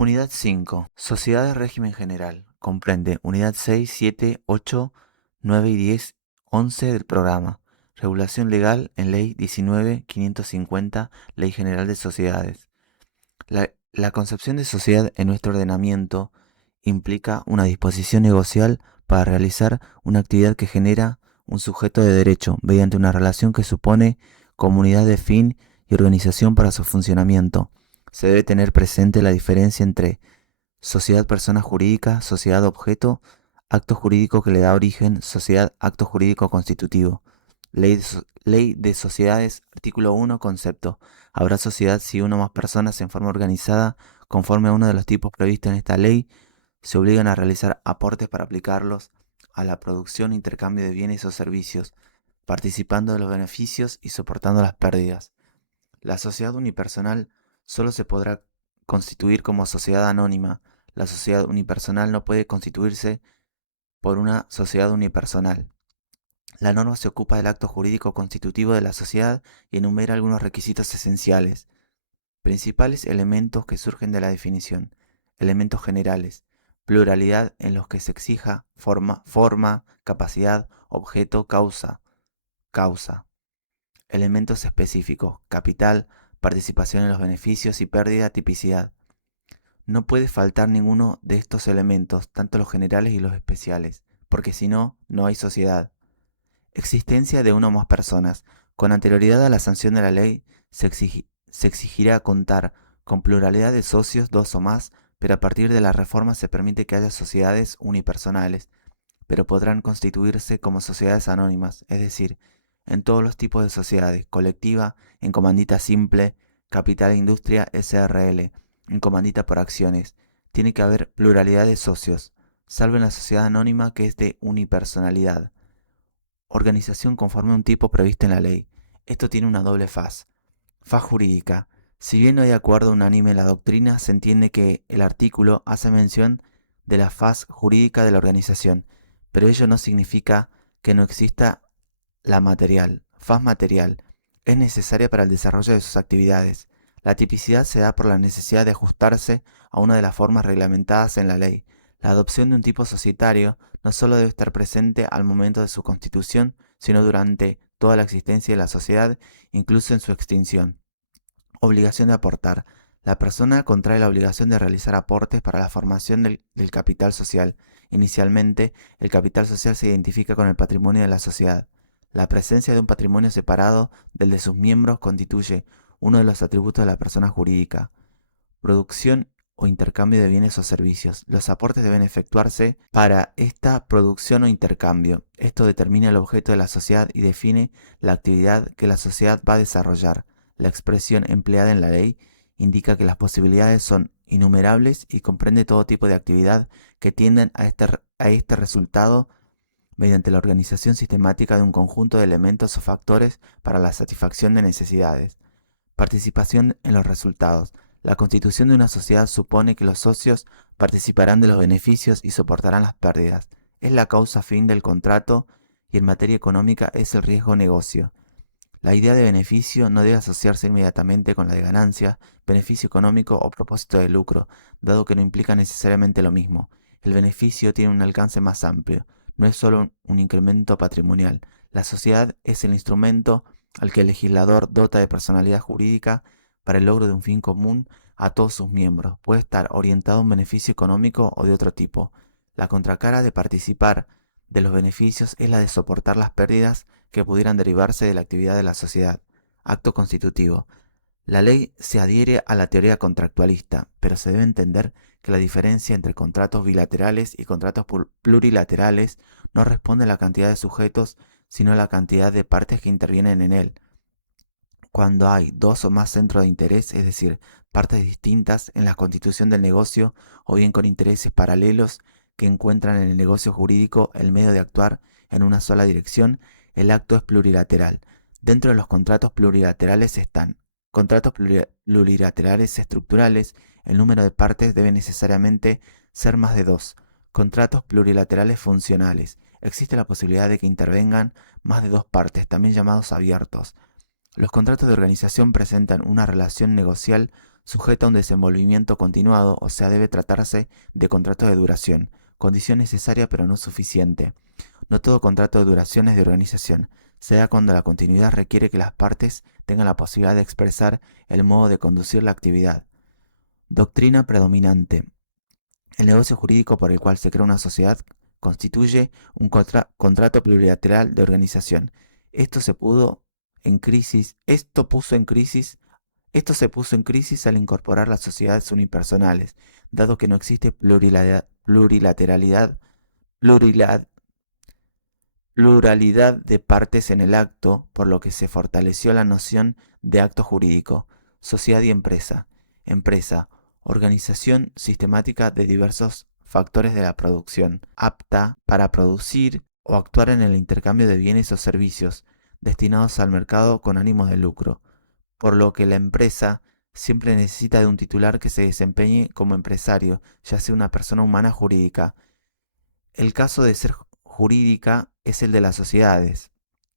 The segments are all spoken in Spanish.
Unidad 5. Sociedad de régimen general. Comprende Unidad 6, 7, 8, 9 y 10, 11 del programa. Regulación legal en Ley 19.550, Ley General de Sociedades. La concepción de sociedad en nuestro ordenamiento implica una disposición negocial para realizar una actividad que genera un sujeto de derecho mediante una relación que supone comunidad de fin y organización para su funcionamiento. Se debe tener presente la diferencia entre sociedad persona jurídica, sociedad objeto, acto jurídico que le da origen, sociedad acto jurídico constitutivo. Ley de Sociedades, artículo 1, concepto. Habrá sociedad si uno o más personas en forma organizada, conforme a uno de los tipos previstos en esta ley, se obligan a realizar aportes para aplicarlos a la producción e intercambio de bienes o servicios, participando de los beneficios y soportando las pérdidas. La sociedad unipersonal solo se podrá constituir como sociedad anónima. La sociedad unipersonal no puede constituirse por una sociedad unipersonal. La norma se ocupa del acto jurídico constitutivo de la sociedad y enumera algunos requisitos esenciales. Principales elementos que surgen de la definición. Elementos generales. Pluralidad en los que se exija forma, capacidad, objeto, causa. Elementos específicos. Capital, participación en los beneficios y pérdida, tipicidad. No puede faltar ninguno de estos elementos, tanto los generales y los especiales, porque si no, no hay sociedad. Existencia de una o más personas. Con anterioridad a la sanción de la ley, se exigirá contar con pluralidad de socios, dos o más, pero a partir de la reforma se permite que haya sociedades unipersonales, pero podrán constituirse como sociedades anónimas, es decir, en todos los tipos de sociedades, colectiva, en comandita simple, capital e industria, SRL, en comandita por acciones. Tiene que haber pluralidad de socios, salvo en la sociedad anónima que es de unipersonalidad. Organización conforme a un tipo previsto en la ley. Esto tiene una doble faz. Faz jurídica. Si bien no hay acuerdo unánime en la doctrina, se entiende que el artículo hace mención de la faz jurídica de la organización, pero ello no significa que no exista la material. Faz material. Es necesaria para el desarrollo de sus actividades. La tipicidad se da por la necesidad de ajustarse a una de las formas reglamentadas en la ley. La adopción de un tipo societario no solo debe estar presente al momento de su constitución, sino durante toda la existencia de la sociedad, incluso en su extinción. Obligación de aportar. La persona contrae la obligación de realizar aportes para la formación del capital social. Inicialmente, el capital social se identifica con el patrimonio de la sociedad. La presencia de un patrimonio separado del de sus miembros constituye uno de los atributos de la persona jurídica. Producción o intercambio de bienes o servicios. Los aportes deben efectuarse para esta producción o intercambio. Esto determina el objeto de la sociedad y define la actividad que la sociedad va a desarrollar. La expresión empleada en la ley indica que las posibilidades son innumerables y comprende todo tipo de actividad que tienden a este resultado mediante la organización sistemática de un conjunto de elementos o factores para la satisfacción de necesidades. Participación en los resultados. La constitución de una sociedad supone que los socios participarán de los beneficios y soportarán las pérdidas. Es la causa fin del contrato y en materia económica es el riesgo negocio. La idea de beneficio no debe asociarse inmediatamente con la de ganancia, beneficio económico o propósito de lucro, dado que no implica necesariamente lo mismo. El beneficio tiene un alcance más amplio, no es solo un incremento patrimonial. La sociedad es el instrumento al que el legislador dota de personalidad jurídica para el logro de un fin común a todos sus miembros. Puede estar orientado a un beneficio económico o de otro tipo. La contracara de participar de los beneficios es la de soportar las pérdidas que pudieran derivarse de la actividad de la sociedad. Acto constitutivo. La ley se adhiere a la teoría contractualista, pero se debe entender que la diferencia entre contratos bilaterales y contratos plurilaterales no responde a la cantidad de sujetos, sino a la cantidad de partes que intervienen en él. Cuando hay dos o más centros de interés, es decir, partes distintas en la constitución del negocio o bien con intereses paralelos que encuentran en el negocio jurídico el medio de actuar en una sola dirección, el acto es plurilateral. Dentro de los contratos plurilaterales están contratos plurilaterales estructurales, el número de partes debe necesariamente ser más de dos. Contratos plurilaterales funcionales. Existe la posibilidad de que intervengan más de dos partes, también llamados abiertos. Los contratos de organización presentan una relación negocial sujeta a un desenvolvimiento continuado, o sea, debe tratarse de contratos de duración, condición necesaria pero no suficiente. No todo contrato de duración es de organización. Se da cuando la continuidad requiere que las partes tengan la posibilidad de expresar el modo de conducir la actividad. Doctrina predominante. El negocio jurídico por el cual se crea una sociedad constituye un contrato plurilateral de organización. Esto se puso en crisis al incorporar las sociedades unipersonales, dado que no existe pluralidad de partes en el acto, por lo que se fortaleció la noción de acto jurídico. Sociedad y empresa. Empresa, organización sistemática de diversos factores de la producción, apta para producir o actuar en el intercambio de bienes o servicios destinados al mercado con ánimo de lucro, por lo que la empresa siempre necesita de un titular que se desempeñe como empresario, ya sea una persona humana jurídica. El caso de ser jurídica es el de las sociedades,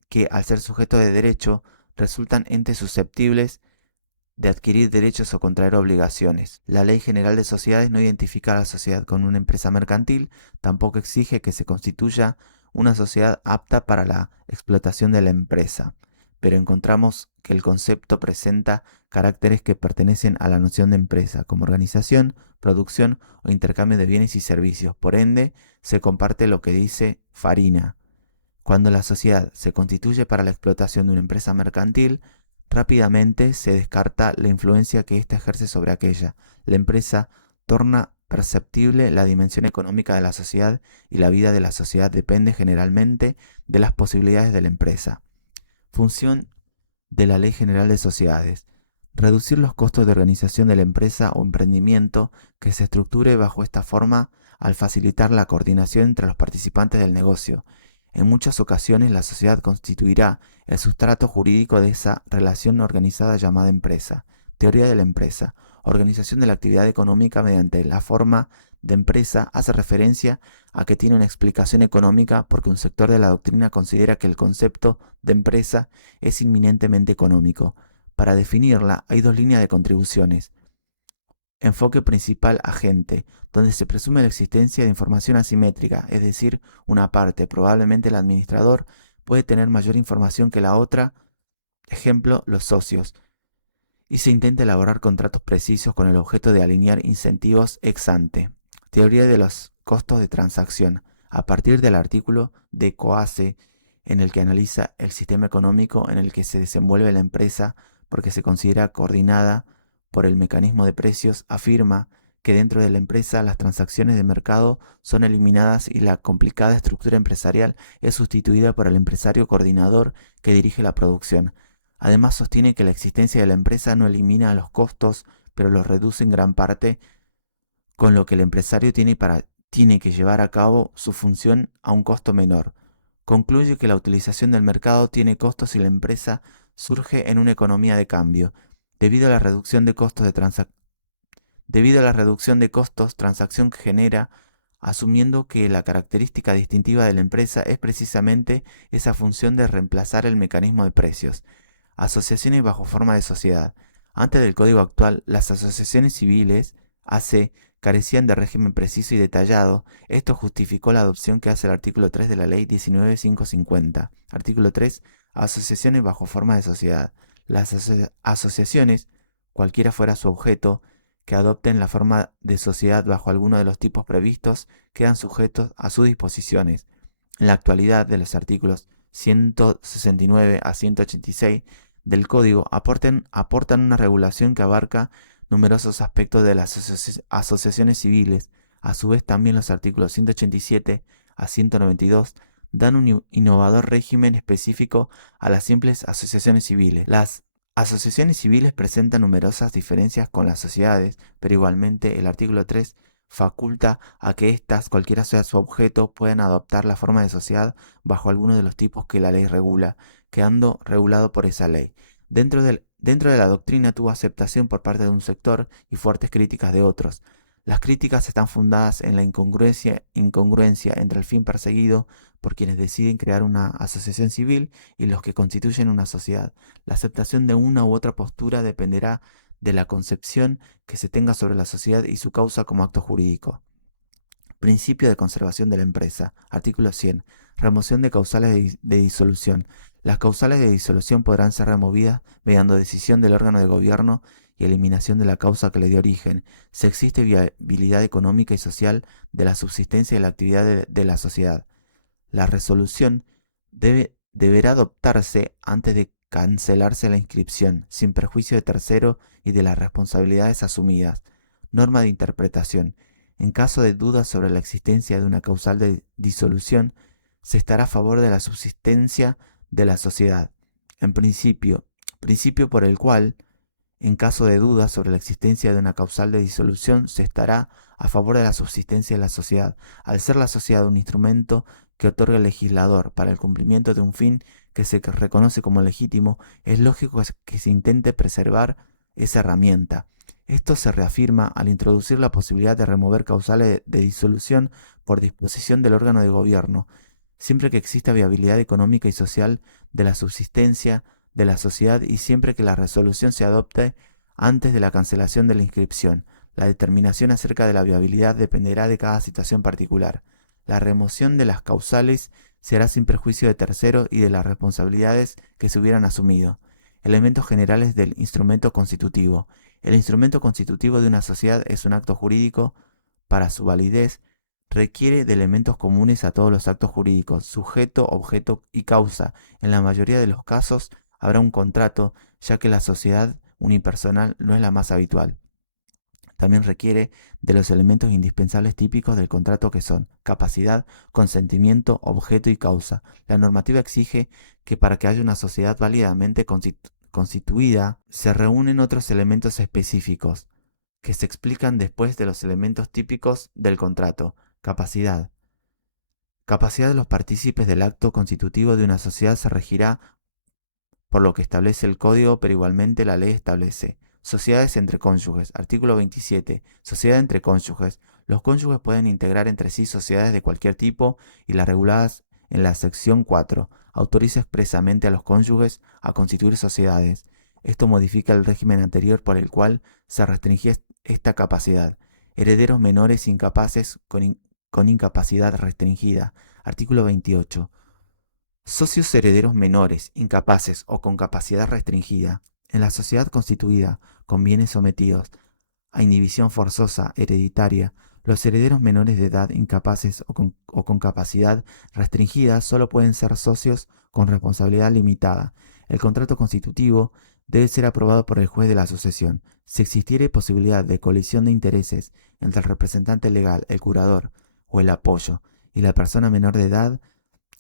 que al ser sujetos de derecho resultan entes susceptibles de adquirir derechos o contraer obligaciones. La Ley General de Sociedades no identifica a la sociedad con una empresa mercantil, tampoco exige que se constituya una sociedad apta para la explotación de la empresa, pero encontramos que el concepto presenta caracteres que pertenecen a la noción de empresa, como organización, producción o intercambio de bienes y servicios. Por ende, se comparte lo que dice Farina. Cuando la sociedad se constituye para la explotación de una empresa mercantil, rápidamente se descarta la influencia que ésta ejerce sobre aquella. La empresa torna perceptible la dimensión económica de la sociedad y la vida de la sociedad depende generalmente de las posibilidades de la empresa. Función de la Ley General de Sociedades. Reducir los costos de organización de la empresa o emprendimiento que se estructure bajo esta forma al facilitar la coordinación entre los participantes del negocio. En muchas ocasiones la sociedad constituirá el sustrato jurídico de esa relación organizada llamada empresa. Teoría de la empresa. Organización de la actividad económica mediante la forma de empresa hace referencia a que tiene una explicación económica porque un sector de la doctrina considera que el concepto de empresa es inminentemente económico. Para definirla hay dos líneas de contribuciones. Enfoque principal agente, donde se presume la existencia de información asimétrica, es decir, una parte, probablemente el administrador, puede tener mayor información que la otra, ejemplo, los socios, y se intenta elaborar contratos precisos con el objeto de alinear incentivos ex ante. Teoría de los costos de transacción. A partir del artículo de COACE, en el que analiza el sistema económico en el que se desenvuelve la empresa porque se considera coordinada por el mecanismo de precios, afirma que dentro de la empresa las transacciones de mercado son eliminadas y la complicada estructura empresarial es sustituida por el empresario coordinador que dirige la producción. Además sostiene que la existencia de la empresa no elimina los costos, pero los reduce en gran parte, con lo que el empresario tiene que llevar a cabo su función a un costo menor. Concluye que la utilización del mercado tiene costos y la empresa surge en una economía de cambio, debido a la reducción de costos transacción que genera, asumiendo que la característica distintiva de la empresa es precisamente esa función de reemplazar el mecanismo de precios. Asociaciones bajo forma de sociedad. Antes del código actual, las asociaciones civiles, AC, carecían de régimen preciso y detallado. Esto justificó la adopción que hace el artículo 3 de la Ley 19.550. Artículo 3. Asociaciones bajo forma de sociedad. Las asociaciones, cualquiera fuera su objeto, que adopten la forma de sociedad bajo alguno de los tipos previstos, quedan sujetos a sus disposiciones. En la actualidad, de los artículos 169 a 186 del Código aportan una regulación que abarca numerosos aspectos de las asociaciones civiles. A su vez, también los artículos 187 a 192 dan un innovador régimen específico a las simples asociaciones civiles. Las asociaciones civiles presentan numerosas diferencias con las sociedades, pero igualmente el artículo 3 faculta a que éstas, cualquiera sea su objeto, puedan adoptar la forma de sociedad bajo alguno de los tipos que la ley regula, quedando regulado por esa ley. Dentro de la doctrina tuvo aceptación por parte de un sector y fuertes críticas de otros. Las críticas están fundadas en la incongruencia entre el fin perseguido por quienes deciden crear una asociación civil y los que constituyen una sociedad. La aceptación de una u otra postura dependerá de la concepción que se tenga sobre la sociedad y su causa como acto jurídico. Principio de conservación de la empresa. Artículo 100. Remoción de causales de disolución. Las causales de disolución podrán ser removidas mediante decisión del órgano de gobierno y eliminación de la causa que le dio origen, si existe viabilidad económica y social de la subsistencia y la actividad de la sociedad. La resolución deberá adoptarse antes de cancelarse la inscripción, sin perjuicio de tercero y de las responsabilidades asumidas. Norma de interpretación. En caso de dudas sobre la existencia de una causal de disolución, se estará a favor de la subsistencia de la sociedad. En principio por el cual, en caso de dudas sobre la existencia de una causal de disolución, se estará a favor de la subsistencia de la sociedad, al ser la sociedad un instrumento que otorga el legislador para el cumplimiento de un fin que se reconoce como legítimo. Es lógico que se intente preservar esa herramienta. Esto se reafirma al introducir la posibilidad de remover causales de disolución por disposición del órgano de gobierno, siempre que exista viabilidad económica y social de la subsistencia de la sociedad y siempre que la resolución se adopte antes de la cancelación de la inscripción. La determinación acerca de la viabilidad dependerá de cada situación particular. La remoción de las causales se hará sin perjuicio de terceros y de las responsabilidades que se hubieran asumido. Elementos generales del instrumento constitutivo. El instrumento constitutivo de una sociedad es un acto jurídico. Para su validez, requiere de elementos comunes a todos los actos jurídicos: sujeto, objeto y causa. En la mayoría de los casos habrá un contrato, ya que la sociedad unipersonal no es la más habitual. También requiere de los elementos indispensables típicos del contrato, que son capacidad, consentimiento, objeto y causa. La normativa exige que para que haya una sociedad válidamente constituida se reúnen otros elementos específicos que se explican después de los elementos típicos del contrato. Capacidad. Capacidad de los partícipes del acto constitutivo de una sociedad se regirá por lo que establece el código, pero igualmente la ley establece. Sociedades entre cónyuges. Artículo 27. Sociedad entre cónyuges. Los cónyuges pueden integrar entre sí sociedades de cualquier tipo y las reguladas en la sección 4. Autoriza expresamente a los cónyuges a constituir sociedades. Esto modifica el régimen anterior por el cual se restringía esta capacidad. Herederos menores incapaces con incapacidad restringida. Artículo 28. Socios herederos menores, incapaces o con capacidad restringida, en la sociedad constituida, con bienes sometidos a inhibición forzosa hereditaria, los herederos menores de edad, incapaces o con capacidad restringida, solo pueden ser socios con responsabilidad limitada. El contrato constitutivo debe ser aprobado por el juez de la sucesión. Si existiere posibilidad de colisión de intereses entre el representante legal, el curador o el apoyo y la persona menor de edad,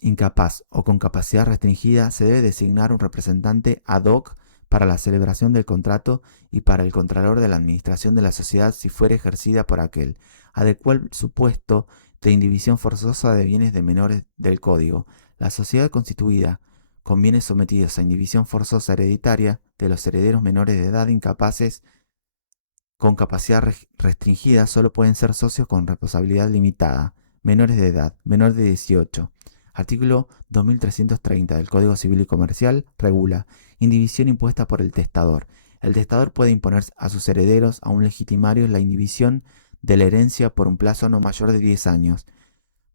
incapaz o con capacidad restringida, se debe designar un representante ad hoc para la celebración del contrato y para el contralor de la administración de la sociedad si fuere ejercida por aquel. Adecua el supuesto de indivisión forzosa de bienes de menores del Código. La sociedad constituida con bienes sometidos a indivisión forzosa hereditaria de los herederos menores de edad incapaces con capacidad restringida solo pueden ser socios con responsabilidad limitada. Menores de edad, menor de 18. Artículo 2330 del Código Civil y Comercial regula indivisión impuesta por el testador. El testador puede imponer a sus herederos, a un legitimario, la indivisión de la herencia por un plazo no mayor de 10 años.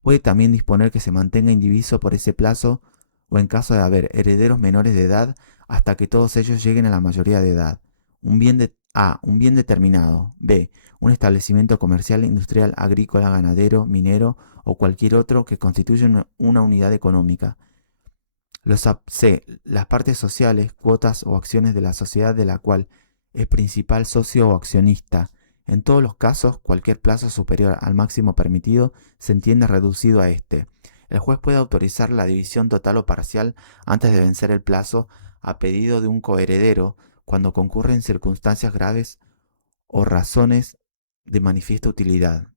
Puede también disponer que se mantenga indiviso por ese plazo o en caso de haber herederos menores de edad hasta que todos ellos lleguen a la mayoría de edad. Un bien determinado. B. Un establecimiento comercial, industrial, agrícola, ganadero, minero o cualquier otro que constituya una unidad económica. C. Las partes sociales, cuotas o acciones de la sociedad de la cual es principal socio o accionista. En todos los casos, cualquier plazo superior al máximo permitido se entiende reducido a este. El juez puede autorizar la división total o parcial antes de vencer el plazo a pedido de un coheredero cuando concurren circunstancias graves o razones de manifiesta utilidad.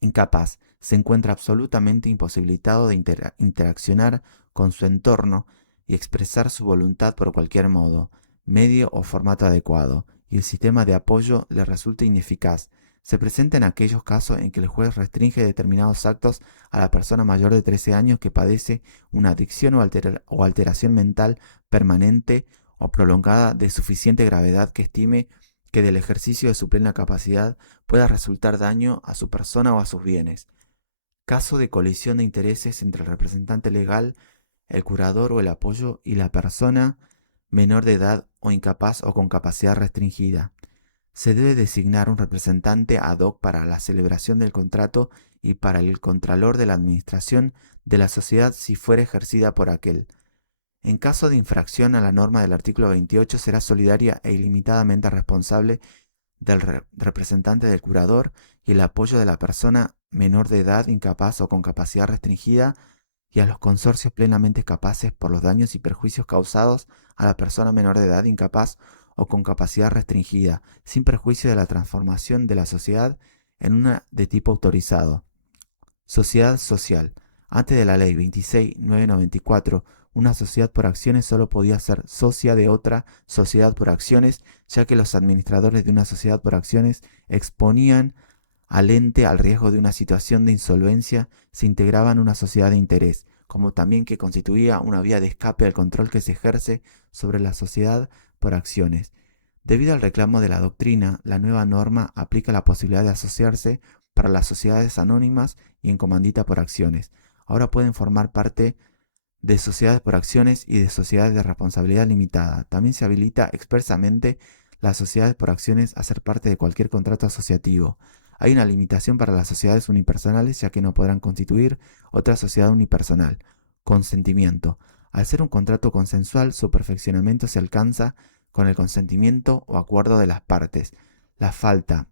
Incapaz, se encuentra absolutamente imposibilitado de interaccionar con su entorno y expresar su voluntad por cualquier modo, medio o formato adecuado, y el sistema de apoyo le resulta ineficaz. Se presenta en aquellos casos en que el juez restringe determinados actos a la persona mayor de 13 años que padece una adicción o alteración mental permanente o prolongada de suficiente gravedad que estime que del ejercicio de su plena capacidad pueda resultar daño a su persona o a sus bienes. Caso de colisión de intereses entre el representante legal, el curador o el apoyo y la persona menor de edad o incapaz o con capacidad restringida. Se debe designar un representante ad hoc para la celebración del contrato y para el contralor de la administración de la sociedad si fuera ejercida por aquel. En caso de infracción a la norma del artículo 28, será solidaria e ilimitadamente responsable del representante del curador y el apoyo de la persona menor de edad incapaz o con capacidad restringida y a los consorcios plenamente capaces por los daños y perjuicios causados a la persona menor de edad incapaz o con capacidad restringida, sin perjuicio de la transformación de la sociedad en una de tipo autorizado. Sociedad social. Antes de la ley 26.994, una sociedad por acciones solo podía ser socia de otra sociedad por acciones, ya que los administradores de una sociedad por acciones exponían al ente al riesgo de una situación de insolvencia si integraban una sociedad de interés, como también que constituía una vía de escape al control que se ejerce sobre la sociedad por acciones. Debido al reclamo de la doctrina, la nueva norma aplica la posibilidad de asociarse para las sociedades anónimas y en comandita por acciones. Ahora pueden formar parte de sociedades por acciones y de sociedades de responsabilidad limitada. También se habilita expresamente las sociedades por acciones a ser parte de cualquier contrato asociativo. Hay una limitación para las sociedades unipersonales, ya que no podrán constituir otra sociedad unipersonal. Consentimiento. Al ser un contrato consensual, su perfeccionamiento se alcanza con el consentimiento o acuerdo de las partes. La falta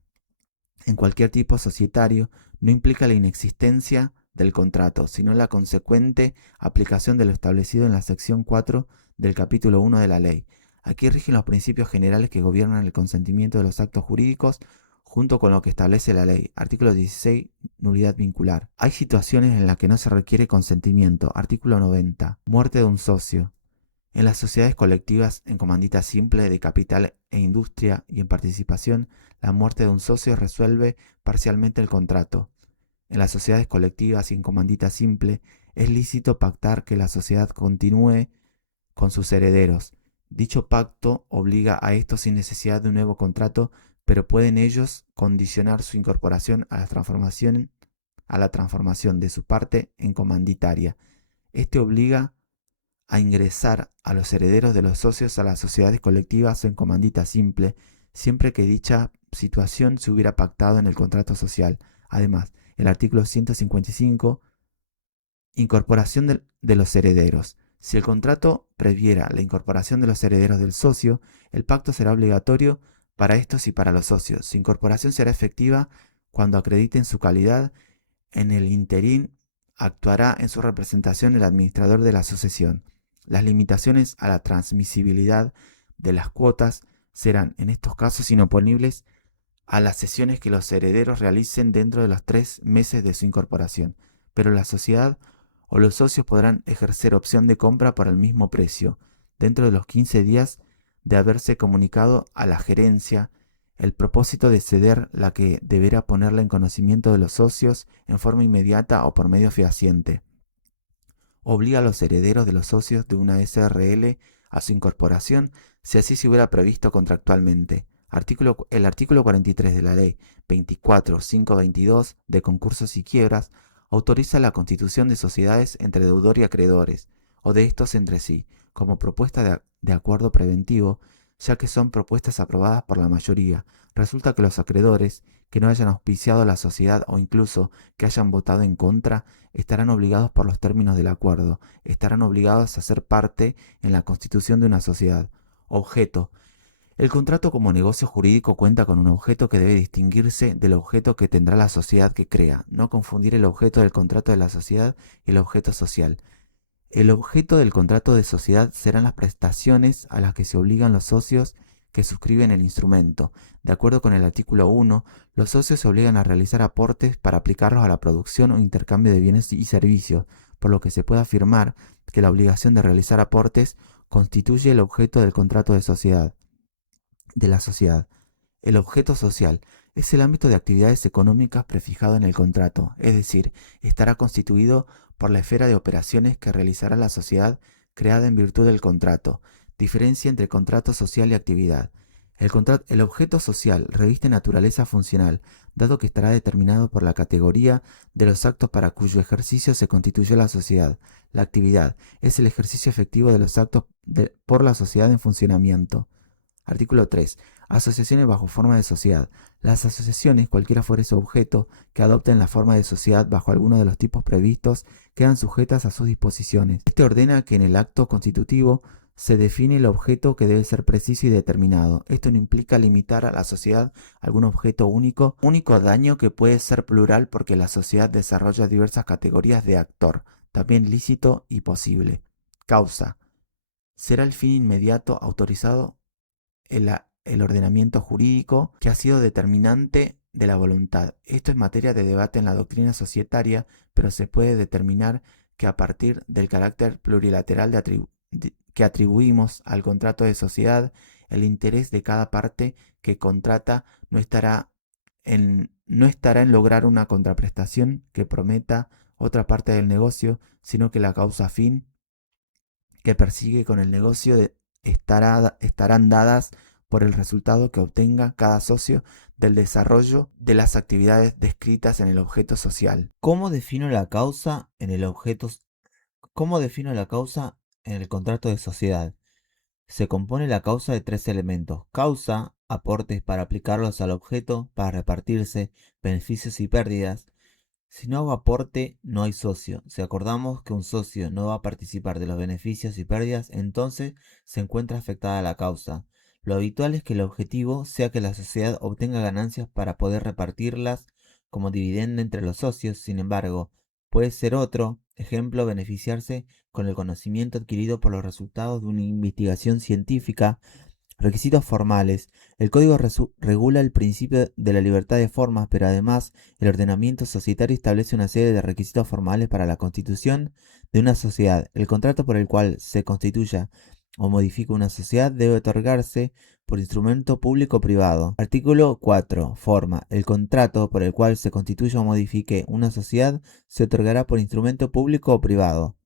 en cualquier tipo societario no implica la inexistencia del contrato, sino la consecuente aplicación de lo establecido en la sección 4 del capítulo 1 de la ley. Aquí rigen los principios generales que gobiernan el consentimiento de los actos jurídicos junto con lo que establece la ley. Artículo 16, nulidad vincular. Hay situaciones en las que no se requiere consentimiento. Artículo 90, muerte de un socio. En las sociedades colectivas en comandita simple de capital e industria y en participación, la muerte de un socio resuelve parcialmente el contrato. En las sociedades colectivas y en comandita simple, es lícito pactar que la sociedad continúe con sus herederos. Dicho pacto obliga a estos sin necesidad de un nuevo contrato, pero pueden ellos condicionar su incorporación a la transformación de su parte en comanditaria. Este obliga a ingresar a los herederos de los socios a las sociedades colectivas o en comandita simple, siempre que dicha situación se hubiera pactado en el contrato social. Además, el artículo 155, incorporación de los herederos. Si el contrato previera la incorporación de los herederos del socio, el pacto será obligatorio para estos y para los socios. Su incorporación será efectiva cuando acrediten su calidad. En el interín actuará en su representación el administrador de la sucesión. Las limitaciones a la transmisibilidad de las cuotas serán en estos casos inoponibles a las cesiones que los herederos realicen dentro de los 3 meses de su incorporación, pero la sociedad o los socios podrán ejercer opción de compra por el mismo precio, dentro de los 15 días de haberse comunicado a la gerencia el propósito de ceder, la que deberá ponerla en conocimiento de los socios en forma inmediata o por medio fehaciente. Obliga a los herederos de los socios de una SRL a su incorporación si así se hubiera previsto contractualmente. El artículo 43 de la Ley 24.522 de concursos y quiebras autoriza la constitución de sociedades entre deudor y acreedores, o de estos entre sí, como propuesta de acuerdo preventivo, ya que son propuestas aprobadas por la mayoría. Resulta que los acreedores que no hayan auspiciado la sociedad o incluso que hayan votado en contra estarán obligados por los términos del acuerdo, estarán obligados a ser parte en la constitución de una sociedad. Objeto. El contrato como negocio jurídico cuenta con un objeto que debe distinguirse del objeto que tendrá la sociedad que crea, no confundir el objeto del contrato de la sociedad y el objeto social. El objeto del contrato de sociedad serán las prestaciones a las que se obligan los socios que suscriben el instrumento. De acuerdo con el artículo 1, los socios se obligan a realizar aportes para aplicarlos a la producción o intercambio de bienes y servicios, por lo que se puede afirmar que la obligación de realizar aportes constituye el objeto del contrato de la sociedad. El objeto social. es el ámbito de actividades económicas prefijado en el contrato, es decir, estará constituido por la esfera de operaciones que realizará la sociedad creada en virtud del contrato. Diferencia entre contrato social y actividad. El objeto social reviste naturaleza funcional, dado que estará determinado por la categoría de los actos para cuyo ejercicio se constituyó la sociedad. La actividad es el ejercicio efectivo de los actos por la sociedad en funcionamiento. Artículo 3. Asociaciones bajo forma de sociedad. Las asociaciones, cualquiera fuere su objeto, que adopten la forma de sociedad bajo alguno de los tipos previstos, quedan sujetas a sus disposiciones. Este ordena que en el acto constitutivo se define el objeto que debe ser preciso y determinado. Esto no implica limitar a la sociedad algún objeto único daño que puede ser plural porque la sociedad desarrolla diversas categorías de actor, también lícito y posible. Causa. Será el fin inmediato autorizado el ordenamiento jurídico que ha sido determinante de la voluntad. Esto es materia de debate en la doctrina societaria, pero se puede determinar que a partir del carácter plurilateral que atribuimos al contrato de sociedad, el interés de cada parte que contrata no estará en lograr una contraprestación que prometa otra parte del negocio, sino que la causa fin que persigue con el negocio estarán dadas por el resultado que obtenga cada socio del desarrollo de las actividades descritas en el objeto social. ¿Cómo defino la causa en el objeto? ¿Cómo defino la causa en el contrato de sociedad? Se compone la causa de tres elementos: causa, aportes para aplicarlos al objeto, para repartirse, beneficios y pérdidas. Si no hago aporte, no hay socio. Si acordamos que un socio no va a participar de los beneficios y pérdidas, entonces se encuentra afectada la causa. Lo habitual es que el objetivo sea que la sociedad obtenga ganancias para poder repartirlas como dividendo entre los socios. Sin embargo, puede ser otro ejemplo beneficiarse con el conocimiento adquirido por los resultados de una investigación científica. Requisitos formales. El código regula el principio de la libertad de formas, pero además el ordenamiento societario establece una serie de requisitos formales para la constitución de una sociedad. El contrato por el cual se constituya o modifica una sociedad debe otorgarse por instrumento público o privado. Artículo 4. Forma. El contrato por el cual se constituya o modifique una sociedad se otorgará por instrumento público o privado.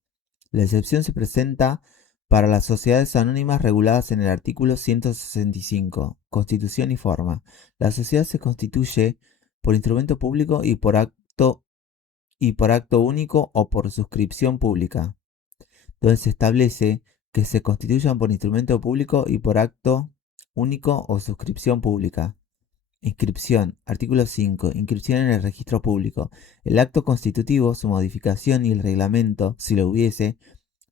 La excepción se presenta para las sociedades anónimas reguladas en el artículo 165, Constitución y forma. La sociedad se constituye por instrumento público y por acto único o por suscripción pública, donde se establece que se constituyan por instrumento público y por acto único o suscripción pública. Inscripción. Artículo 5. Inscripción en el registro público. El acto constitutivo, su modificación y el reglamento, si lo hubiese,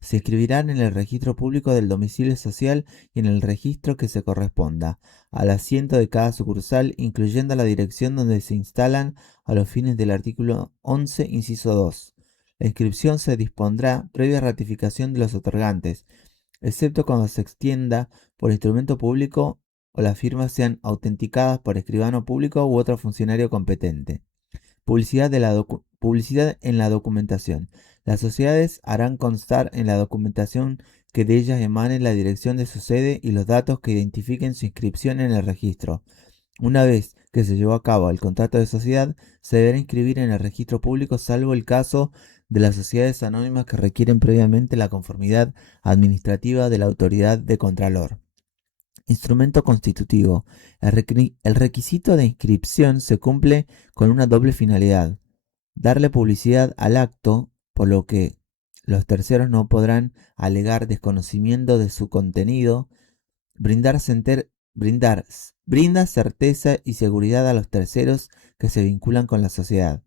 se inscribirán en el registro público del domicilio social y en el registro que se corresponda al asiento de cada sucursal, incluyendo la dirección donde se instalan a los fines del artículo 11, inciso 2. La inscripción se dispondrá previa ratificación de los otorgantes, excepto cuando se extienda por instrumento público o las firmas sean autenticadas por escribano público u otro funcionario competente. Publicidad en la documentación. Las sociedades harán constar en la documentación que de ellas emane la dirección de su sede y los datos que identifiquen su inscripción en el registro. Una vez que se llevó a cabo el contrato de sociedad, se deberá inscribir en el registro público, salvo el caso de las sociedades anónimas que requieren previamente la conformidad administrativa de la autoridad de contralor. Instrumento constitutivo. El requisito de inscripción se cumple con una doble finalidad: darle publicidad al acto, por lo que los terceros no podrán alegar desconocimiento de su contenido, brinda certeza y seguridad a los terceros que se vinculan con la sociedad.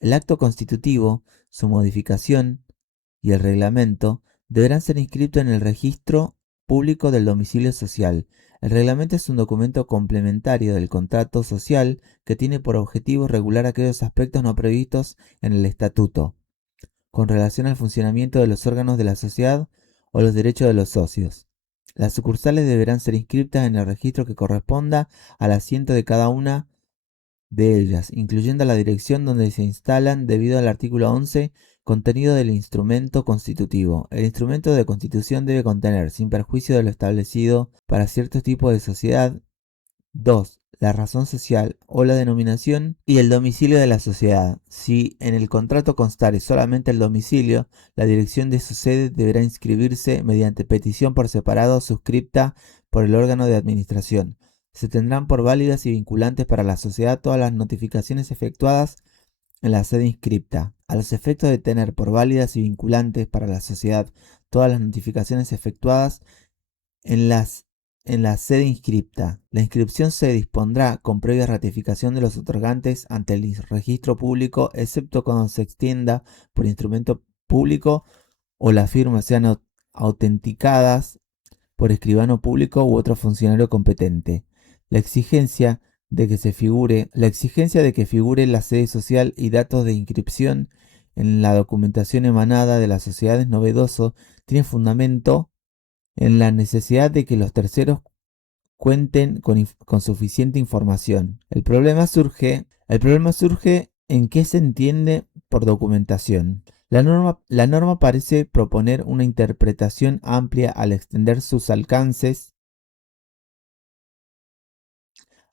El acto constitutivo, su modificación y el reglamento deberán ser inscritos en el registro público del domicilio social. El reglamento es un documento complementario del contrato social que tiene por objetivo regular aquellos aspectos no previstos en el estatuto, con relación al funcionamiento de los órganos de la sociedad o los derechos de los socios. Las sucursales deberán ser inscritas en el registro que corresponda al asiento de cada una de ellas, incluyendo la dirección donde se instalan debido al artículo 11, contenido del instrumento constitutivo. El instrumento de constitución debe contener, sin perjuicio de lo establecido para ciertos tipos de sociedad: 2. la razón social o la denominación y el domicilio de la sociedad. Si en el contrato constare solamente el domicilio, la dirección de su sede deberá inscribirse mediante petición por separado suscripta por el órgano de administración. Se tendrán por válidas y vinculantes para la sociedad todas las notificaciones efectuadas en la sede inscripta. A los efectos de tener por válidas y vinculantes para la sociedad todas las notificaciones efectuadas en la sede inscripta, la inscripción se dispondrá con previa ratificación de los otorgantes ante el registro público, excepto cuando se extienda por instrumento público o las firmas sean autenticadas por escribano público u otro funcionario competente. La exigencia de que figure la sede social y datos de inscripción en la documentación emanada de la sociedad es novedoso, tiene fundamento en la necesidad de que los terceros cuenten con suficiente información. El problema surge en qué se entiende por documentación. La norma parece proponer una interpretación amplia al extender sus alcances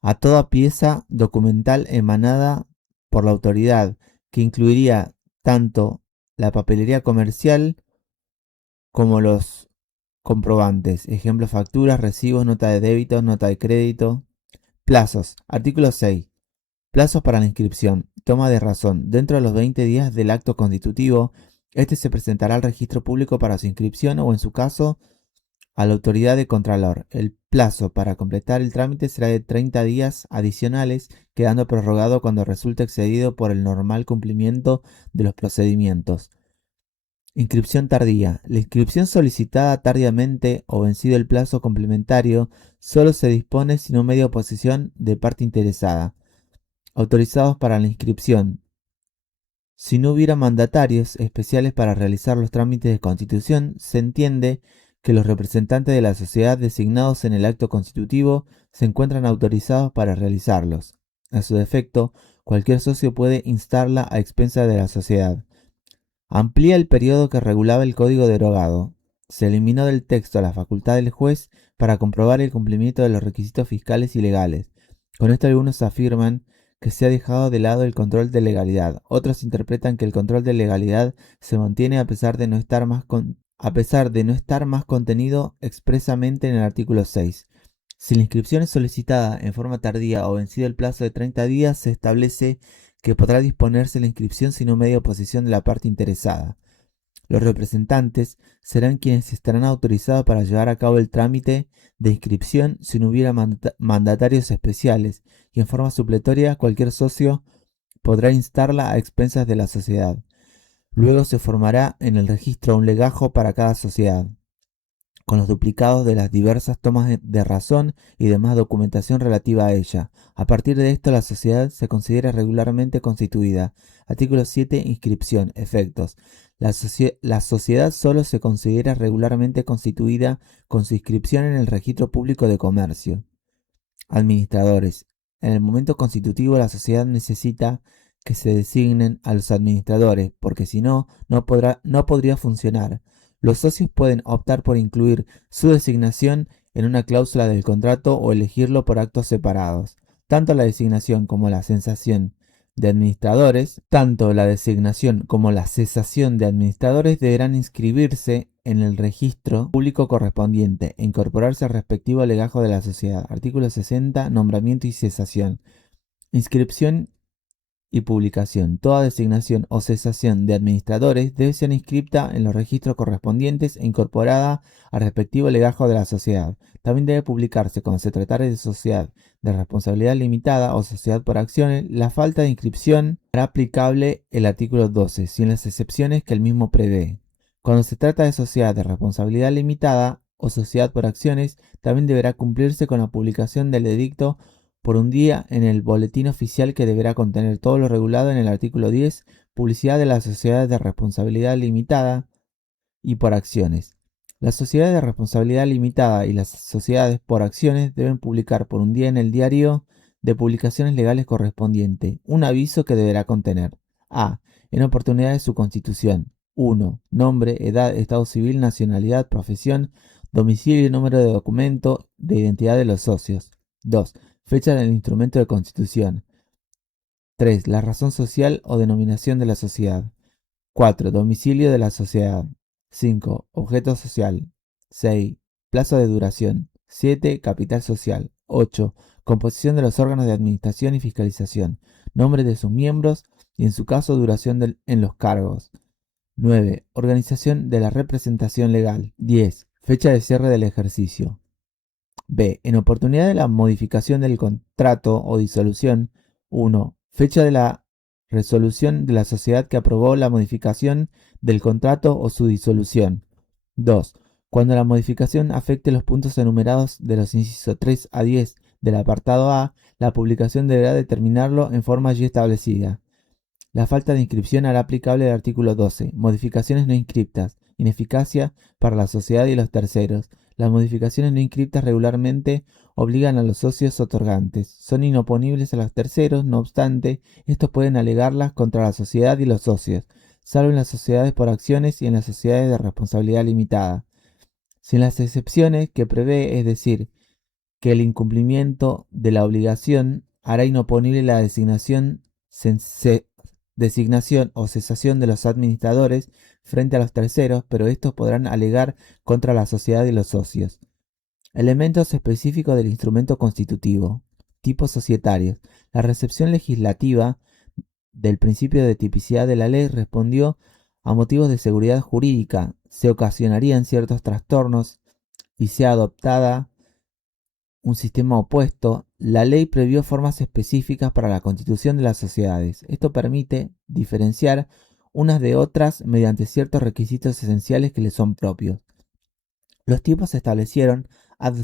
a toda pieza documental emanada por la autoridad, que incluiría tanto la papelería comercial como los comprobantes, ejemplo, facturas, recibos, nota de débito, nota de crédito. Plazos. Artículo 6. Plazos para la inscripción. Toma de razón. Dentro de los 20 días del acto constitutivo, este se presentará al registro público para su inscripción o, en su caso, a la autoridad de Contralor. El plazo para completar el trámite será de 30 días adicionales, quedando prorrogado cuando resulte excedido por el normal cumplimiento de los procedimientos. Inscripción tardía. La inscripción solicitada tardíamente o vencido el plazo complementario solo se dispone si no media oposición de parte interesada. Autorizados para la inscripción. Si no hubiera mandatarios especiales para realizar los trámites de constitución, se entiende que los representantes de la sociedad designados en el acto constitutivo se encuentran autorizados para realizarlos. A su defecto, cualquier socio puede instarla a expensas de la sociedad. Amplía el periodo que regulaba el código derogado. Se eliminó del texto la facultad del juez para comprobar el cumplimiento de los requisitos fiscales y legales. Con esto algunos afirman que se ha dejado de lado el control de legalidad. Otros interpretan que el control de legalidad se mantiene a pesar de no estar más contenido expresamente en el artículo 6. Si la inscripción es solicitada en forma tardía o vencido el plazo de 30 días, se establece que podrá disponerse la inscripción sin media oposición de la parte interesada. Los representantes serán quienes estarán autorizados para llevar a cabo el trámite de inscripción si no hubiera mandatarios especiales, y en forma supletoria cualquier socio podrá instarla a expensas de la sociedad. Luego se formará en el registro un legajo para cada sociedad, con los duplicados de las diversas tomas de razón y demás documentación relativa a ella. A partir de esto, la sociedad se considera regularmente constituida. Artículo 7. Inscripción. Efectos. La sociedad solo se considera regularmente constituida con su inscripción en el registro público de comercio. Administradores. En el momento constitutivo, la sociedad necesita que se designen a los administradores, porque si no, no podría funcionar. Los socios pueden optar por incluir su designación en una cláusula del contrato o elegirlo por actos separados. Tanto la designación como la cesación de administradores deberán inscribirse en el registro público correspondiente e incorporarse al respectivo legajo de la sociedad. Artículo 60. Nombramiento y cesación. Inscripción y publicación. Toda designación o cesación de administradores debe ser inscripta en los registros correspondientes e incorporada al respectivo legajo de la sociedad. También debe publicarse cuando se tratare de sociedad de responsabilidad limitada o sociedad por acciones. La falta de inscripción será aplicable el artículo 12, sin las excepciones que el mismo prevé. Cuando se trata de sociedad de responsabilidad limitada o sociedad por acciones, también deberá cumplirse con la publicación del edicto por un día en el boletín oficial, que deberá contener todo lo regulado en el artículo 10, publicidad de las sociedades de responsabilidad limitada y por acciones. Las sociedades de responsabilidad limitada y las sociedades por acciones deben publicar por un día en el diario de publicaciones legales correspondiente un aviso que deberá contener: a. En oportunidad de su constitución: 1. Nombre, edad, estado civil, nacionalidad, profesión, domicilio y número de documento de identidad de los socios. 2. Fecha del instrumento de constitución. 3. La razón social o denominación de la sociedad. 4. Domicilio de la sociedad. 5. Objeto social. 6. Plazo de duración. 7. Capital social. 8. Composición de los órganos de administración y fiscalización. Nombre de sus miembros y en su caso duración en los cargos. 9. Organización de la representación legal. 10. Fecha de cierre del ejercicio. B. En oportunidad de la modificación del contrato o disolución. 1. Fecha de la resolución de la sociedad que aprobó la modificación del contrato o su disolución. 2. Cuando la modificación afecte los puntos enumerados de los incisos 3 a 10 del apartado A, la publicación deberá determinarlo en forma allí establecida. La falta de inscripción hará aplicable el artículo 12. Modificaciones no inscriptas. Ineficacia para la sociedad y los terceros. Las modificaciones no inscriptas regularmente obligan a los socios otorgantes. Son inoponibles a los terceros, no obstante, estos pueden alegarlas contra la sociedad y los socios, salvo en las sociedades por acciones y en las sociedades de responsabilidad limitada. Sin las excepciones que prevé, es decir, que el incumplimiento de la obligación hará inoponible la designación o cesación de los administradores frente a los terceros, pero estos podrán alegar contra la sociedad y los socios. Elementos específicos del instrumento constitutivo. Tipos societarios. La recepción legislativa del principio de tipicidad de la ley respondió a motivos de seguridad jurídica. Se ocasionarían ciertos trastornos y se adoptada un sistema opuesto. La ley previó formas específicas para la constitución de las sociedades. Esto permite diferenciar unas de otras mediante ciertos requisitos esenciales que le son propios. Los tipos se establecieron ad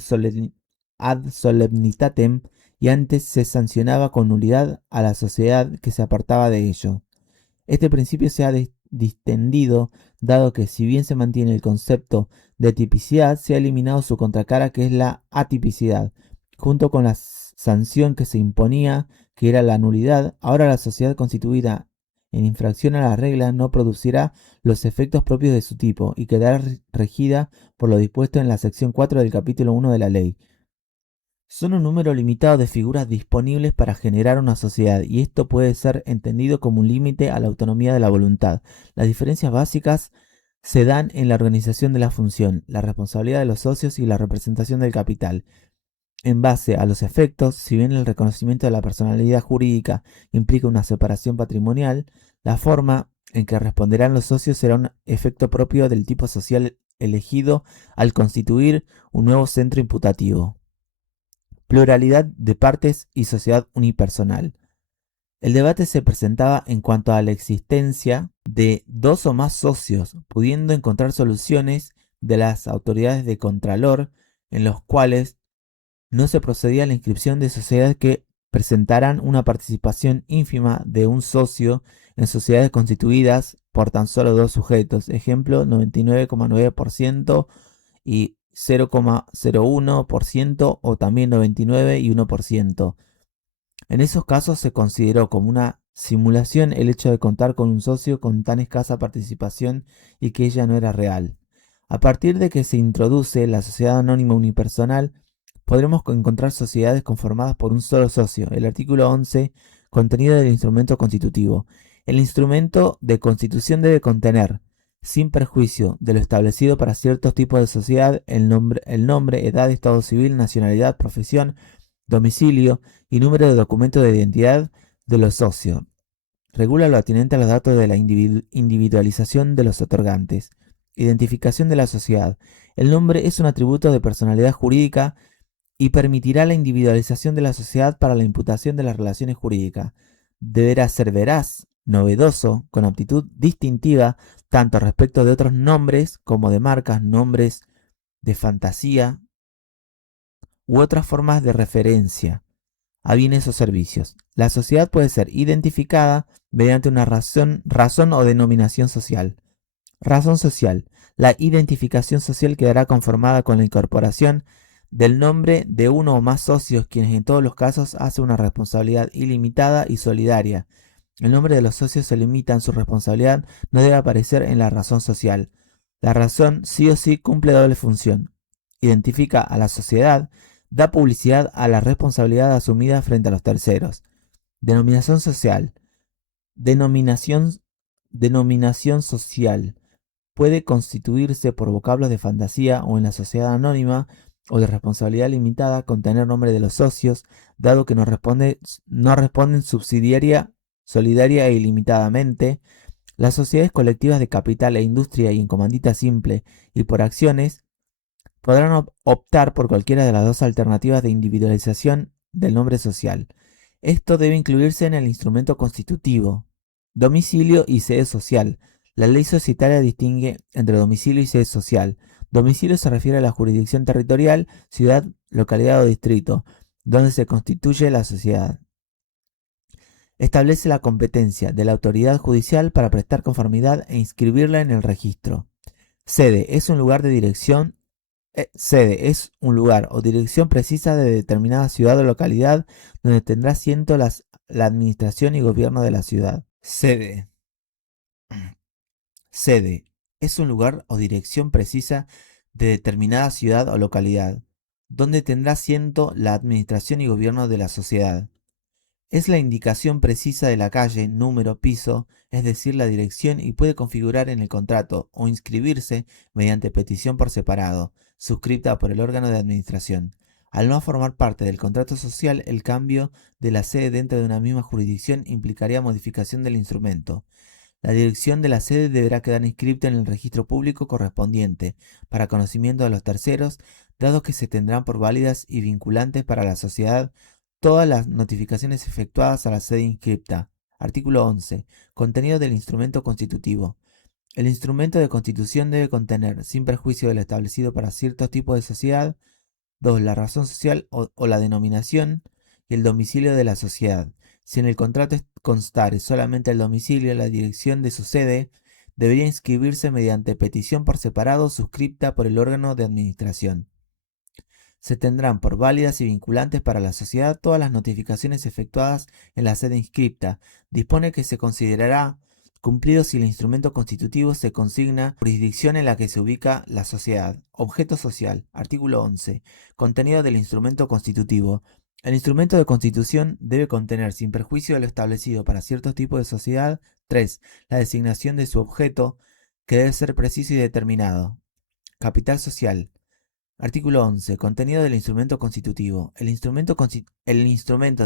solemnitatem y antes se sancionaba con nulidad a la sociedad que se apartaba de ello. Este principio se ha distendido, dado que si bien se mantiene el concepto de tipicidad, se ha eliminado su contracara, que es la atipicidad, junto con la sanción que se imponía, que era la nulidad. Ahora la sociedad constituida en infracción a la regla no producirá los efectos propios de su tipo y quedará regida por lo dispuesto en la sección 4 del capítulo 1 de la ley. Son un número limitado de figuras disponibles para generar una sociedad, y esto puede ser entendido como un límite a la autonomía de la voluntad. Las diferencias básicas se dan en la organización de la función, la responsabilidad de los socios y la representación del capital. En base a los efectos, si bien el reconocimiento de la personalidad jurídica implica una separación patrimonial, la forma en que responderán los socios será un efecto propio del tipo social elegido al constituir un nuevo centro imputativo. Pluralidad de partes y sociedad unipersonal. El debate se presentaba en cuanto a la existencia de dos o más socios, pudiendo encontrar soluciones de las autoridades de contralor en los cuales no se procedía a la inscripción de sociedades que presentaran una participación ínfima de un socio en sociedades constituidas por tan solo dos sujetos, ejemplo 99,9% y 0,01% o también 99 y 1%. En esos casos se consideró como una simulación el hecho de contar con un socio con tan escasa participación y que ella no era real. A partir de que se introduce la sociedad anónima unipersonal, podremos encontrar sociedades conformadas por un solo socio. El artículo 11, contenido del instrumento constitutivo. El instrumento de constitución debe contener, sin perjuicio de lo establecido para ciertos tipos de sociedad, el nombre, edad, estado civil, nacionalidad, profesión, domicilio y número de documento de identidad de los socios. Regula lo atinente a los datos de la individualización de los otorgantes. Identificación de la sociedad. El nombre es un atributo de personalidad jurídica y permitirá la individualización de la sociedad para la imputación de las relaciones jurídicas. Deberá ser veraz, novedoso, con aptitud distintiva, tanto respecto de otros nombres como de marcas, nombres de fantasía u otras formas de referencia a bienes o servicios. La sociedad puede ser identificada mediante una razón o denominación social. Razón social. La identificación social quedará conformada con la incorporación del nombre de uno o más socios, quienes en todos los casos hacen una responsabilidad ilimitada y solidaria. El nombre de los socios se limita en su responsabilidad, no debe aparecer en la razón social. La razón sí o sí cumple doble función. Identifica a la sociedad Da publicidad a la responsabilidad asumida frente a los terceros. Denominación social. Denominación, denominación social. Puede constituirse por vocablos de fantasía o en la sociedad anónima o de responsabilidad limitada contener nombre de los socios, dado que no responden subsidiaria, solidaria e ilimitadamente. Las sociedades colectivas de capital e industria y en comandita simple y por acciones podrán optar por cualquiera de las dos alternativas de individualización del nombre social. Esto debe incluirse en el instrumento constitutivo. Domicilio y sede social. La ley societaria distingue entre domicilio y sede social. Domicilio se refiere a la jurisdicción territorial, ciudad, localidad o distrito, donde se constituye la sociedad. Establece la competencia de la autoridad judicial para prestar conformidad e inscribirla en el registro. Sede es un lugar de dirección. Sede es un lugar o dirección precisa de determinada ciudad o localidad donde tendrá asiento la administración y gobierno de la ciudad. Sede. Sede es un lugar o dirección precisa de determinada ciudad o localidad donde tendrá asiento la administración y gobierno de la sociedad. Es la indicación precisa de la calle, número, piso, es decir, la dirección, y puede configurar en el contrato o inscribirse mediante petición por separado, suscripta por el órgano de administración. Al no formar parte del contrato social, el cambio de la sede dentro de una misma jurisdicción implicaría modificación del instrumento. La dirección de la sede deberá quedar inscripta en el registro público correspondiente, para conocimiento de los terceros, dado que se tendrán por válidas y vinculantes para la sociedad todas las notificaciones efectuadas a la sede inscripta. Artículo 11. Contenido del instrumento constitutivo. El instrumento de constitución debe contener, sin perjuicio de lo establecido para ciertos tipos de sociedad, 2. La razón social o la denominación y el domicilio de la sociedad. Si en el contrato constare solamente el domicilio y la dirección de su sede, debería inscribirse mediante petición por separado suscripta por el órgano de administración. Se tendrán por válidas y vinculantes para la sociedad todas las notificaciones efectuadas en la sede inscripta. Dispone que se considerará cumplido si el instrumento constitutivo se consigna jurisdicción en la que se ubica la sociedad. Objeto social. Artículo 11. Contenido del instrumento constitutivo. El instrumento de constitución debe contener, sin perjuicio de lo establecido para ciertos tipos de sociedad, 3. La designación de su objeto, que debe ser preciso y determinado. Capital social. Artículo 11. Contenido del instrumento constitutivo. El instrumento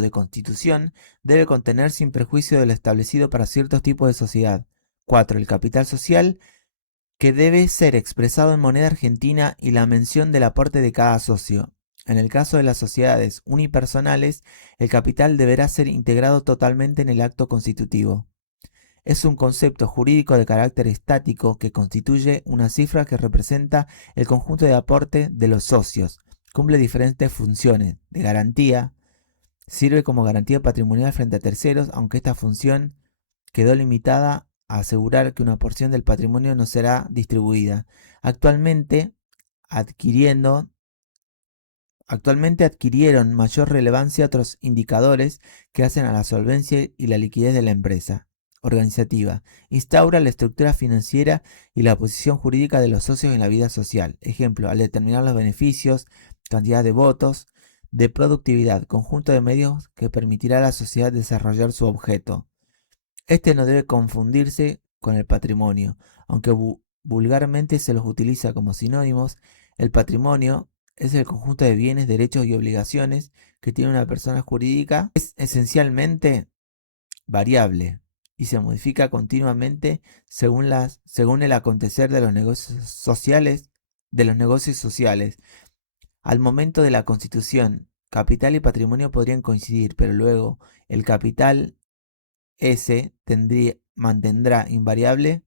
de constitución debe contener, sin perjuicio de lo establecido para ciertos tipos de sociedad, 4. El capital social, que debe ser expresado en moneda argentina y la mención del aporte de cada socio. En el caso de las sociedades unipersonales, el capital deberá ser integrado totalmente en el acto constitutivo. Es un concepto jurídico de carácter estático que constituye una cifra que representa el conjunto de aporte de los socios. Cumple diferentes funciones de garantía, sirve como garantía patrimonial frente a terceros, aunque esta función quedó limitada a asegurar que una porción del patrimonio no será distribuida. Actualmente adquirieron mayor relevancia otros indicadores que hacen a la solvencia y la liquidez de la empresa. Organizativa. Instaura la estructura financiera y la posición jurídica de los socios en la vida social. Ejemplo, al determinar los beneficios, cantidad de votos, de productividad, conjunto de medios que permitirá a la sociedad desarrollar su objeto. Este no debe confundirse con el patrimonio, aunque vulgarmente se los utiliza como sinónimos. El patrimonio es el conjunto de bienes, derechos y obligaciones que tiene una persona jurídica. Es esencialmente variable y se modifica continuamente según el acontecer de los negocios sociales. Al momento de la constitución, capital y patrimonio podrían coincidir, pero luego el capital mantendrá invariable,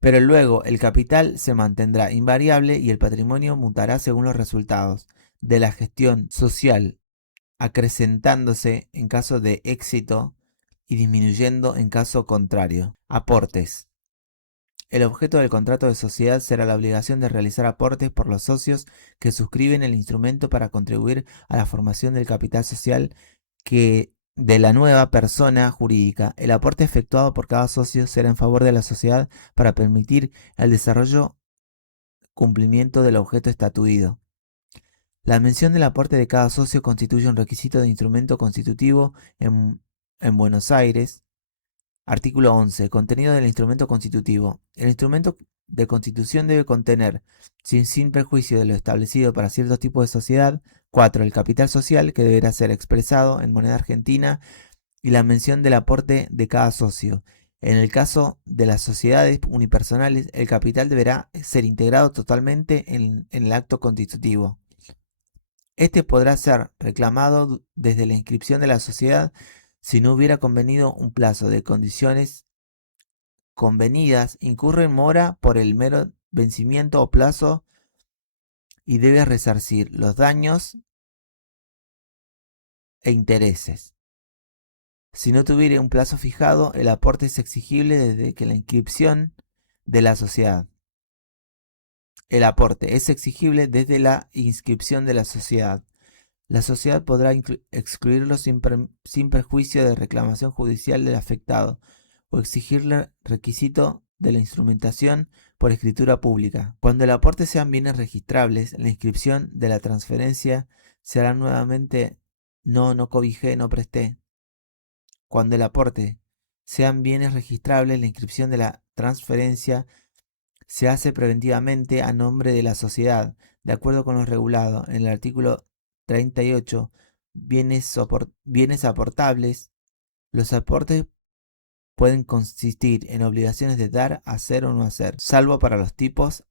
pero luego el capital se mantendrá invariable y el patrimonio mutará según los resultados de la gestión social, acrecentándose en caso de éxito y disminuyendo en caso contrario. Aportes. El objeto del contrato de sociedad será la obligación de realizar aportes por los socios que suscriben el instrumento para contribuir a la formación del capital social que de la nueva persona jurídica. El aporte efectuado por cada socio será en favor de la sociedad para permitir el desarrollo cumplimiento del objeto estatuido. La mención del aporte de cada socio constituye un requisito de instrumento constitutivo en Buenos Aires. Artículo 11. Contenido del instrumento constitutivo. El instrumento de constitución debe contener, sin perjuicio de lo establecido para ciertos tipos de sociedad, 4. El capital social, que deberá ser expresado en moneda argentina, y la mención del aporte de cada socio. En el caso de las sociedades unipersonales, el capital deberá ser integrado totalmente en el acto constitutivo. Este podrá ser reclamado desde la inscripción de la sociedad si no hubiera convenido un plazo de condiciones convenidas, incurre en mora por el mero vencimiento o plazo y debe resarcir los daños e intereses. Si no tuviera un plazo fijado, el aporte es exigible desde que la inscripción de la sociedad. El aporte es exigible desde la inscripción de la sociedad. La sociedad podrá excluirlo sin perjuicio de reclamación judicial del afectado o exigirle requisito de la instrumentación por escritura pública. Cuando el aporte sean bienes registrables, la inscripción de la transferencia se hará nuevamente no cobijé, no presté. Cuando el aporte sean bienes registrables, la inscripción de la transferencia se hace preventivamente a nombre de la sociedad, de acuerdo con lo regulado en el artículo 38, bienes aportables. Los aportes pueden consistir en obligaciones de dar, hacer o no hacer, salvo para los tipos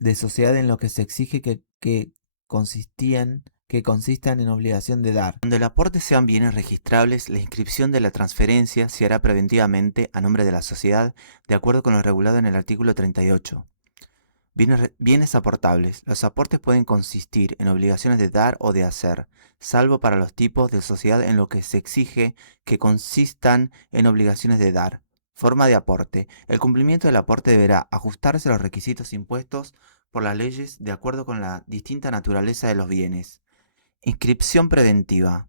de sociedad en los que se exige que consistan en obligación de dar. Cuando el aporte sean bienes registrables, la inscripción de la transferencia se hará preventivamente a nombre de la sociedad, de acuerdo con lo regulado en el artículo 38. Bienes aportables. Los aportes pueden consistir en obligaciones de dar o de hacer, salvo para los tipos de sociedad en los que se exige que consistan en obligaciones de dar. Forma de aporte. El cumplimiento del aporte deberá ajustarse a los requisitos impuestos por las leyes de acuerdo con la distinta naturaleza de los bienes. Inscripción preventiva.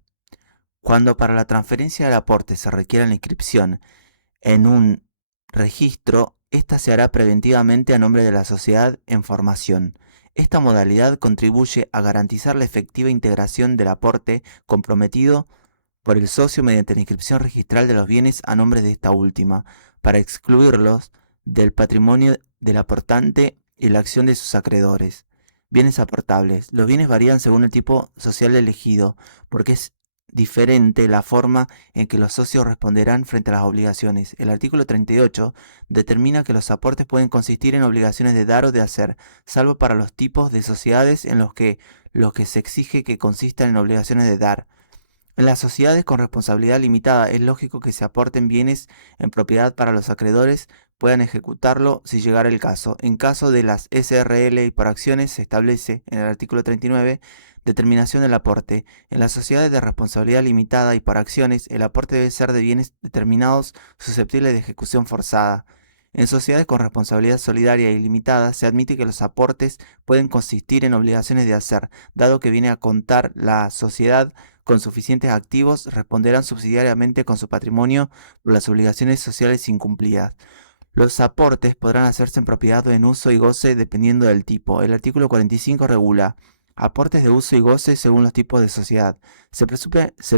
Cuando para la transferencia del aporte se requiera la inscripción en un registro, esta se hará preventivamente a nombre de la sociedad en formación. Esta modalidad contribuye a garantizar la efectiva integración del aporte comprometido por el socio mediante la inscripción registral de los bienes a nombre de esta última, para excluirlos del patrimonio del aportante y la acción de sus acreedores. Bienes aportables. Los bienes varían según el tipo social elegido, porque es diferente la forma en que los socios responderán frente a las obligaciones. El artículo 38 determina que los aportes pueden consistir en obligaciones de dar o de hacer, salvo para los tipos de sociedades en los que se exige que consistan en obligaciones de dar. En las sociedades con responsabilidad limitada es lógico que se aporten bienes en propiedad para los acreedores puedan ejecutarlo si llegara el caso. En caso de las SRL y por acciones se establece en el artículo 39 determinación del aporte. En las sociedades de responsabilidad limitada y por acciones el aporte debe ser de bienes determinados susceptibles de ejecución forzada. En sociedades con responsabilidad solidaria y limitada se admite que los aportes pueden consistir en obligaciones de hacer, dado que viene a contar la sociedad con suficientes activos, responderán subsidiariamente con su patrimonio por las obligaciones sociales incumplidas. Los aportes podrán hacerse en propiedad o en uso y goce dependiendo del tipo. El artículo 45 regula aportes de uso y goce según los tipos de sociedad. Se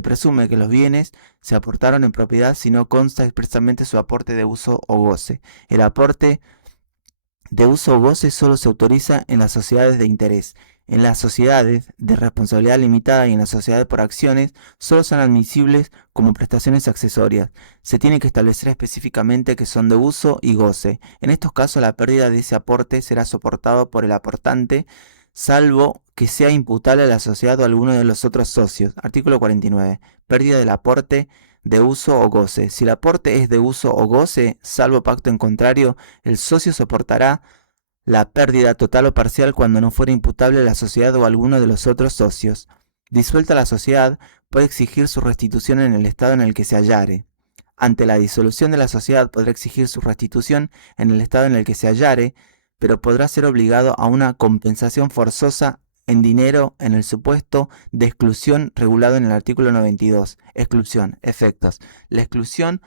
presume que los bienes se aportaron en propiedad si no consta expresamente su aporte de uso o goce. El aporte de uso o goce solo se autoriza en las sociedades de interés. En las sociedades de responsabilidad limitada y en las sociedades por acciones solo son admisibles como prestaciones accesorias. Se tiene que establecer específicamente que son de uso y goce. En estos casos la pérdida de ese aporte será soportado por el aportante, salvo que sea imputable a la sociedad o a alguno de los otros socios. Artículo 49. Pérdida del aporte de uso o goce. Si el aporte es de uso o goce, salvo pacto en contrario, el socio soportará la pérdida total o parcial cuando no fuera imputable a la sociedad o a alguno de los otros socios. Disuelta la sociedad, puede exigir su restitución en el estado en el que se hallare. Ante la disolución de la sociedad podrá exigir su restitución en el estado en el que se hallare, pero podrá ser obligado a una compensación forzosa en dinero en el supuesto de exclusión regulado en el artículo 92. Exclusión. Efectos. La exclusión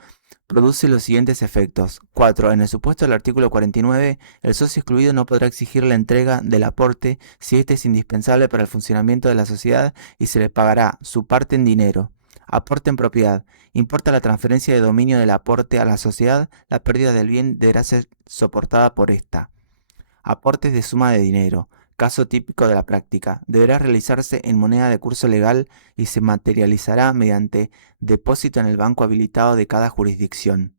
produce los siguientes efectos. 4. En el supuesto del artículo 49, el socio excluido no podrá exigir la entrega del aporte si éste es indispensable para el funcionamiento de la sociedad y se le pagará su parte en dinero. Aporte en propiedad. Importa la transferencia de dominio del aporte a la sociedad, la pérdida del bien deberá ser soportada por ésta. Aportes de suma de dinero. Caso típico de la práctica. Deberá realizarse en moneda de curso legal y se materializará mediante depósito en el banco habilitado de cada jurisdicción.